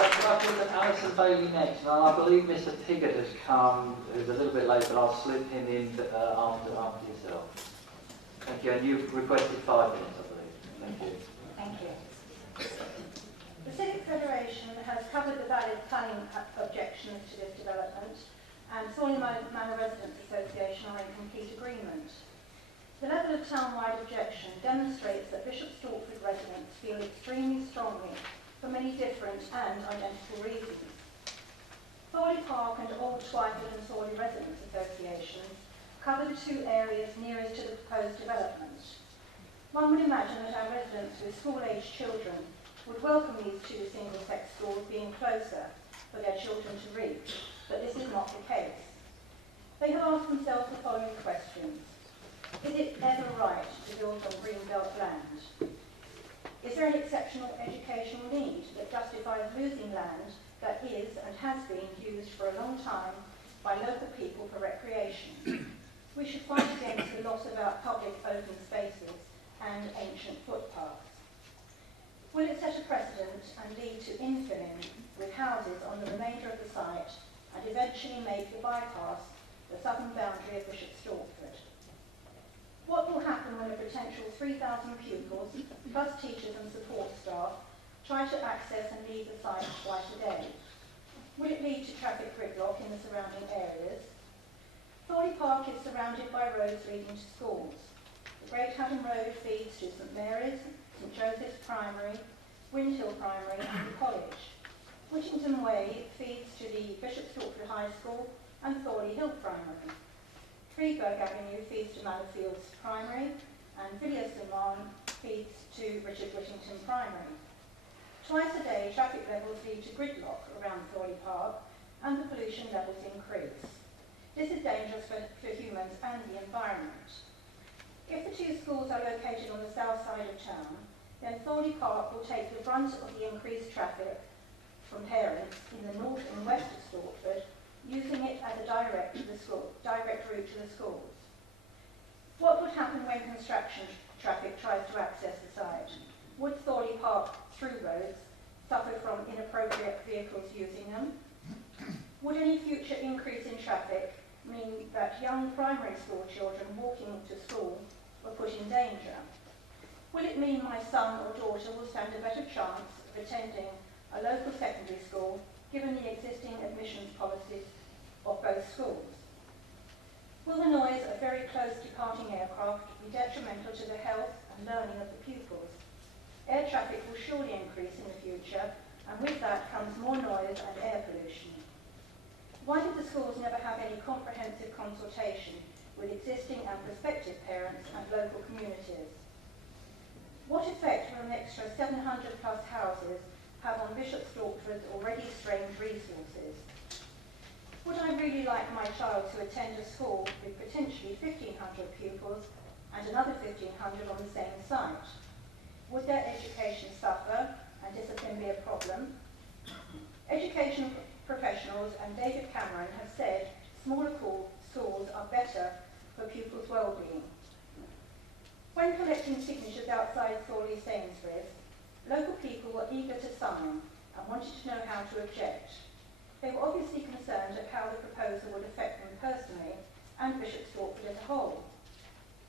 I've got Alison Bailey next, and I believe Mr. Piggott has come, who's a little bit late, but I'll slip him in after yourself. Thank you, and you've requested 5 minutes, I believe. Thank you. Thank you. The Civic Federation has covered the valid planning objections to this development, and Thornley Manor Residents Association are in complete agreement. The level of town-wide objection demonstrates that Bishop Stortford residents feel extremely strongly for many different and identical reasons. Thorley Park and Old Twyford and Thorley Residents Associations cover the 2 areas nearest to the proposed development. One would imagine that our residents with school-aged children would welcome these 2 single-sex schools being closer for their children to reach, but this is not the case. They have asked themselves the following questions. Is it ever right to build on greenbelt land? Is there an exceptional educational need that justifies losing land that is and has been used for a long time by local people for recreation? We should fight against the loss of our public open spaces and ancient footpaths. Will it set a precedent and lead to infilling with houses on the remainder of the site and eventually make the bypass the southern boundary of Bishop Stortford? What will happen when a potential 3,000 pupils, plus teachers and support staff, try to access and leave the site twice a day? Will it lead to traffic gridlock in the surrounding areas? Thorley Park is surrounded by roads leading to schools. The Great Haddon Road feeds to St Mary's, St Joseph's Primary, Windhill Primary and the College. Whittington Way feeds to the Bishop Stortford High School and Thorley Hill Primary. Freeburg Avenue feeds to Manorfields Primary, and Villiers-de-Marne feeds to Richard Whittington Primary. Twice a day, traffic levels lead to gridlock around Thorley Park, and the pollution levels increase. This is dangerous for humans and the environment. If the 2 schools are located on the south side of town, then Thorley Park will take the brunt of the increased traffic from parents in the north and west of Stortford, using it as a direct route to the schools. What would happen when construction traffic tries to access the site? Would Thorley Park through roads suffer from inappropriate vehicles using them? Would any future increase in traffic mean that young primary school children walking to school were put in danger? Will it mean my son or daughter will stand a better chance of attending a local secondary school given the existing admissions policies of both schools? Will the noise of very close departing aircraft be detrimental to the health and learning of the pupils? Air traffic will surely increase in the future, and with that comes more noise and air pollution. Why did the schools never have any comprehensive consultation with existing and prospective parents and local communities? What effect will an extra 700 plus houses have on Bishop Stortford's already strained resources? Would I really like my child to attend a school with potentially 1,500 pupils and another 1,500 on the same site? Would their education suffer and discipline be a problem? Education professionals and David Cameron have said smaller schools are better for pupils' well-being. When collecting signatures outside Thorley Sainsbury's, local people were eager to sign and wanted to know how to object. They were obviously concerned at how the proposal would affect them personally and Bishop Stortford as a whole.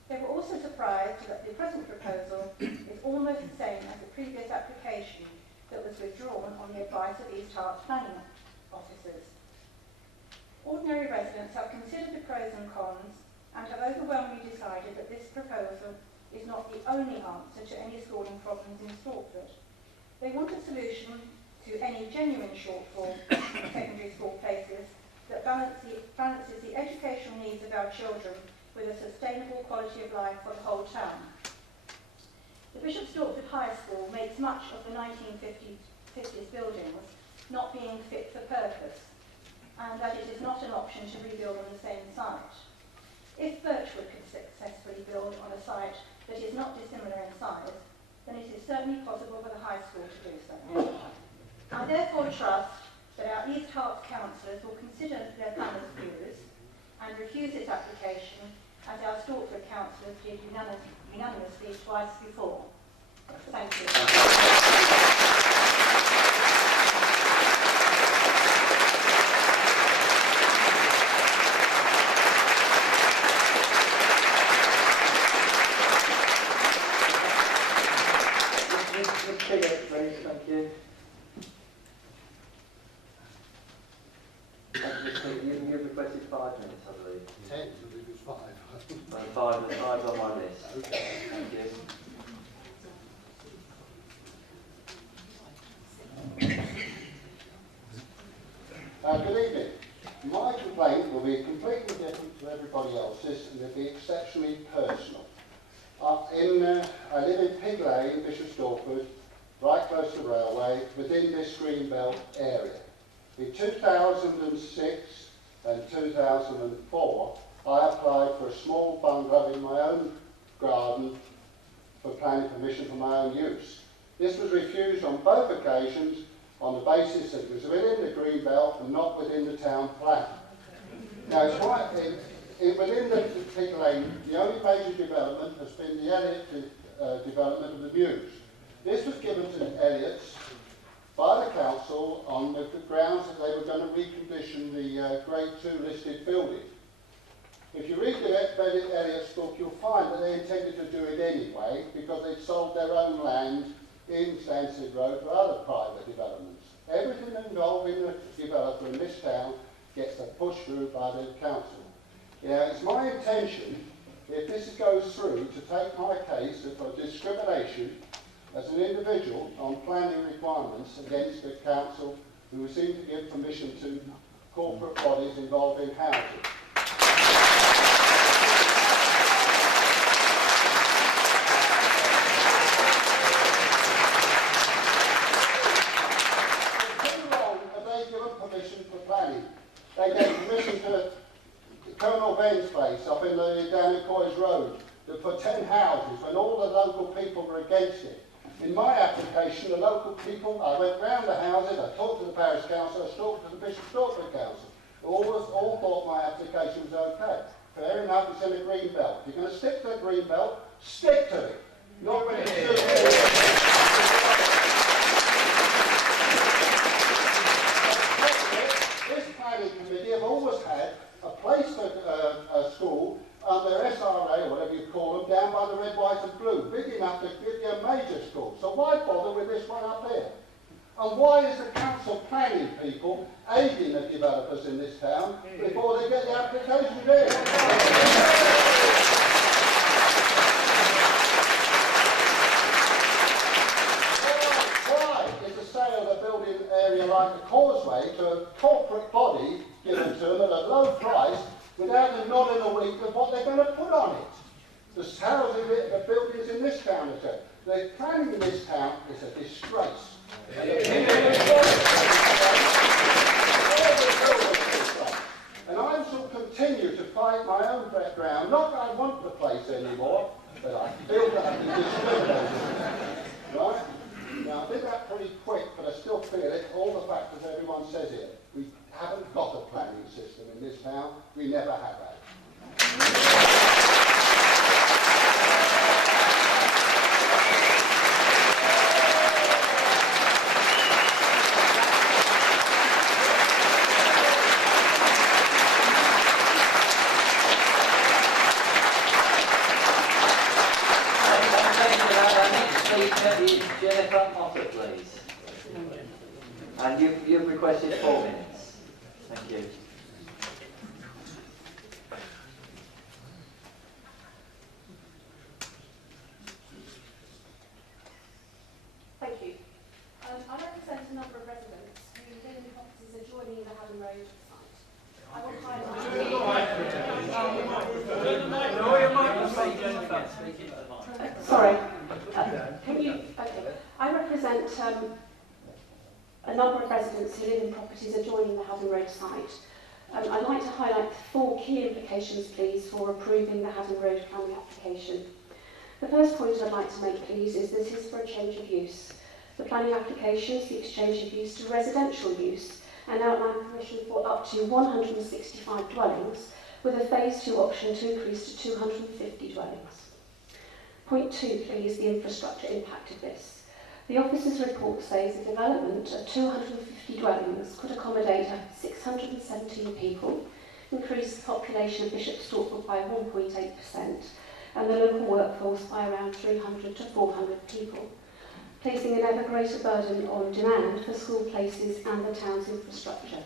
They were also surprised that the present proposal is almost the same as the previous application that was withdrawn on the advice of East Hart's planning officers. Ordinary residents have considered the pros and cons and have overwhelmingly decided that this proposal is not the only answer to any schooling problems in Stortford. They want a solution to any genuine shortfall in secondary school places that balances the educational needs of our children with a sustainable quality of life for the whole town. The Bishop Stortford High School makes much of the 1950s buildings not being fit for purpose, and that it is not an option to rebuild on the same site. If Birchwood could successfully build on a site that is not dissimilar in size, then it is certainly possible for the high school to do so. I therefore trust that our East Harts councillors will consider their planners' views and refuse this application, as our Stortford councillors did unanimously twice before. Thank you. please. Thank you. You've requested 5 minutes, I believe. 10, I believe it's 5. Five's on my list. Okay. Thank you. Good evening. My complaint will be completely different to everybody else's and it'll be exceptionally personal. I live in Pig Lane, Bishop Stortford, right close to the railway, within this Greenbelt area. In 2006 and 2004, I applied for a small bungalow in my own garden for planning permission for my own use. This was refused on both occasions on the basis that it was within the green belt and not within the town plan. Now, it's right, within the Pig Lane, the only major development has been the Elliott development of the Mews. This was given to the Elliots by the council on the grounds that they were going to recondition the Grade 2 listed building. If you read the Elliott's book, you'll find that they intended to do it anyway because they'd sold their own land in Stansted Road for other private developments. Everything involving the developer in this town gets a push through by the council. Yeah, it's my intention, if this goes through, to take my case for discrimination as an individual on planning requirements against the council who seem to give permission to corporate bodies involved in housing. They gave permission to Colonel Ben's place up in down in Coys Road to put 10 houses when all the local people were against it. In my application, the local people, I went round the houses, I talked to the parish council, I talked to the Bishop Stortford Council. All thought my application was okay. Fair enough, it's in the green belt. If you're going to stick to the green belt, stick to it. Not when it's committee have always had a place for a school under SRA, or whatever you call them, down by the red, white and blue, big enough to give you a major school. So why bother with this one up here? And why is the council planning people aiding the developers in this town before they get the applications in? Area like the Causeway to a corporate body given to them at a low price without them nodding a week of what they're going to put on it. The housing, the buildings in this town are said. The planning in this town is a disgrace. And I shall continue to fight my own background. Not that I want the place anymore, but I feel that I can discriminate. Right? Now, I did that pretty quick, but I still feel it. All the factors everyone says here. We haven't got a planning system in this town. We never have had. And you've requested 4 minutes. Thank you. Thank you. I represent a number of residents who live in properties adjoining the Haddon Road site. I will highlight... Sorry. Can you... Okay. I represent a number of residents who live in properties adjoining the Haddon Road site. I'd like to highlight 4 key implications, please, for approving the Haddon Road planning application. The first point I'd like to make, please, is this is for a change of use. The planning application seeks change of use to residential use and outline permission for up to 165 dwellings, with a phase 2 option to increase to 250 dwellings. Point 2, please, the infrastructure impact of this. The officer's report says a development of 250 dwellings could accommodate 617 people, increase the population of Bishop Stortford by 1.8%, and the local workforce by around 300 to 400 people. placing an ever greater burden on demand for school places and the town's infrastructure.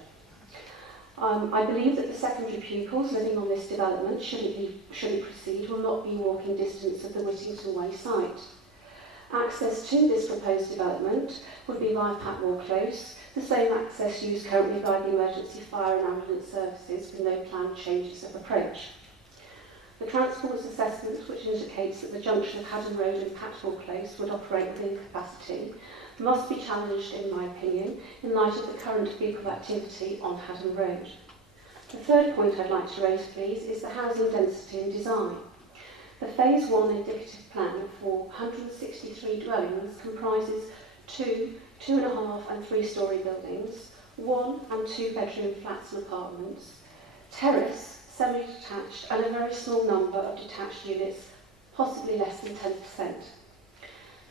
I believe that the secondary pupils living on this development, should it proceed, will not be walking distance of the Whittington Way site. Access to this proposed development would be via Patmore Close, the same access used currently by the emergency fire and ambulance services with no planned changes of approach. The Transport's assessment, which indicates that the junction of Haddon Road and Patmore Close would operate within capacity, must be challenged, in my opinion, in light of the current vehicle activity on Haddon Road. The third point I'd like to raise, please, is the housing density and design. The Phase 1 indicative plan for 163 dwellings comprises 2, 2.5 and 3-storey buildings, 1 and 2 bedroom flats and apartments, terrace, semi-detached and a very small number of detached units, possibly less than 10%.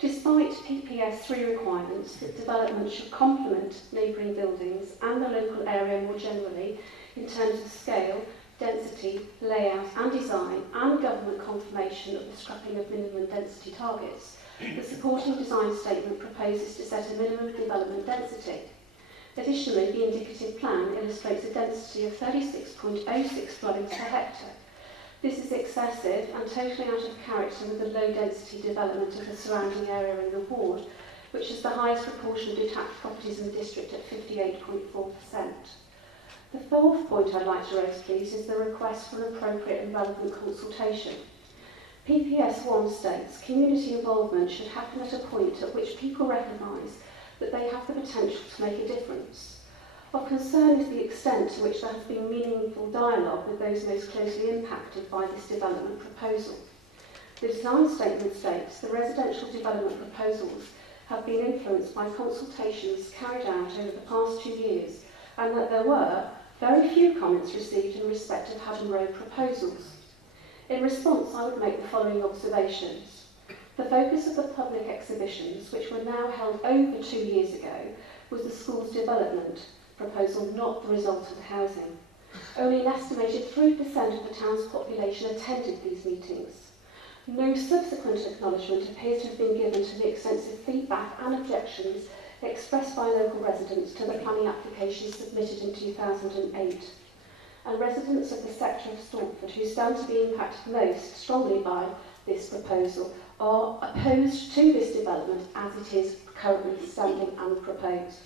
Despite PPS 3 requirements that development should complement neighbouring buildings and the local area more generally in terms of scale, density, layout and design, and government confirmation of the scrapping of minimum density targets, the supporting design statement proposes to set a minimum development density. Additionally, the indicative plan illustrates a density of 36.06 dwellings per hectare. This is excessive and totally out of character with the low density development of the surrounding area in the ward, which is the highest proportion of detached properties in the district at 58.4%. The fourth point I'd like to raise, please, is the request for an appropriate and relevant consultation. PPS 1 states community involvement should happen at a point at which people recognise that they have the potential to make a difference. Of concern is the extent to which there has been meaningful dialogue with those most closely impacted by this development proposal. The design statement states the residential development proposals have been influenced by consultations carried out over the past 2 years, and that there were very few comments received in respect of Haddon Road proposals. In response, I would make the following observations. The focus of the public exhibitions, which were now held over 2 years ago, was the school's development proposal, not the result of the housing. Only an estimated 3% of the town's population attended these meetings. No subsequent acknowledgement appears to have been given to the extensive feedback and objections expressed by local residents to the planning applications submitted in 2008. And residents of the sector of Stortford, who stand to be impacted most strongly by this proposal, are opposed to this development as it is currently standing and proposed.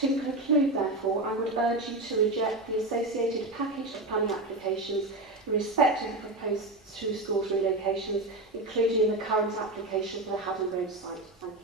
To conclude, therefore, I would urge you to reject the associated package of planning applications in respect of the proposed 2 schools relocations, including the current application for the Haddon Road site. Thank you.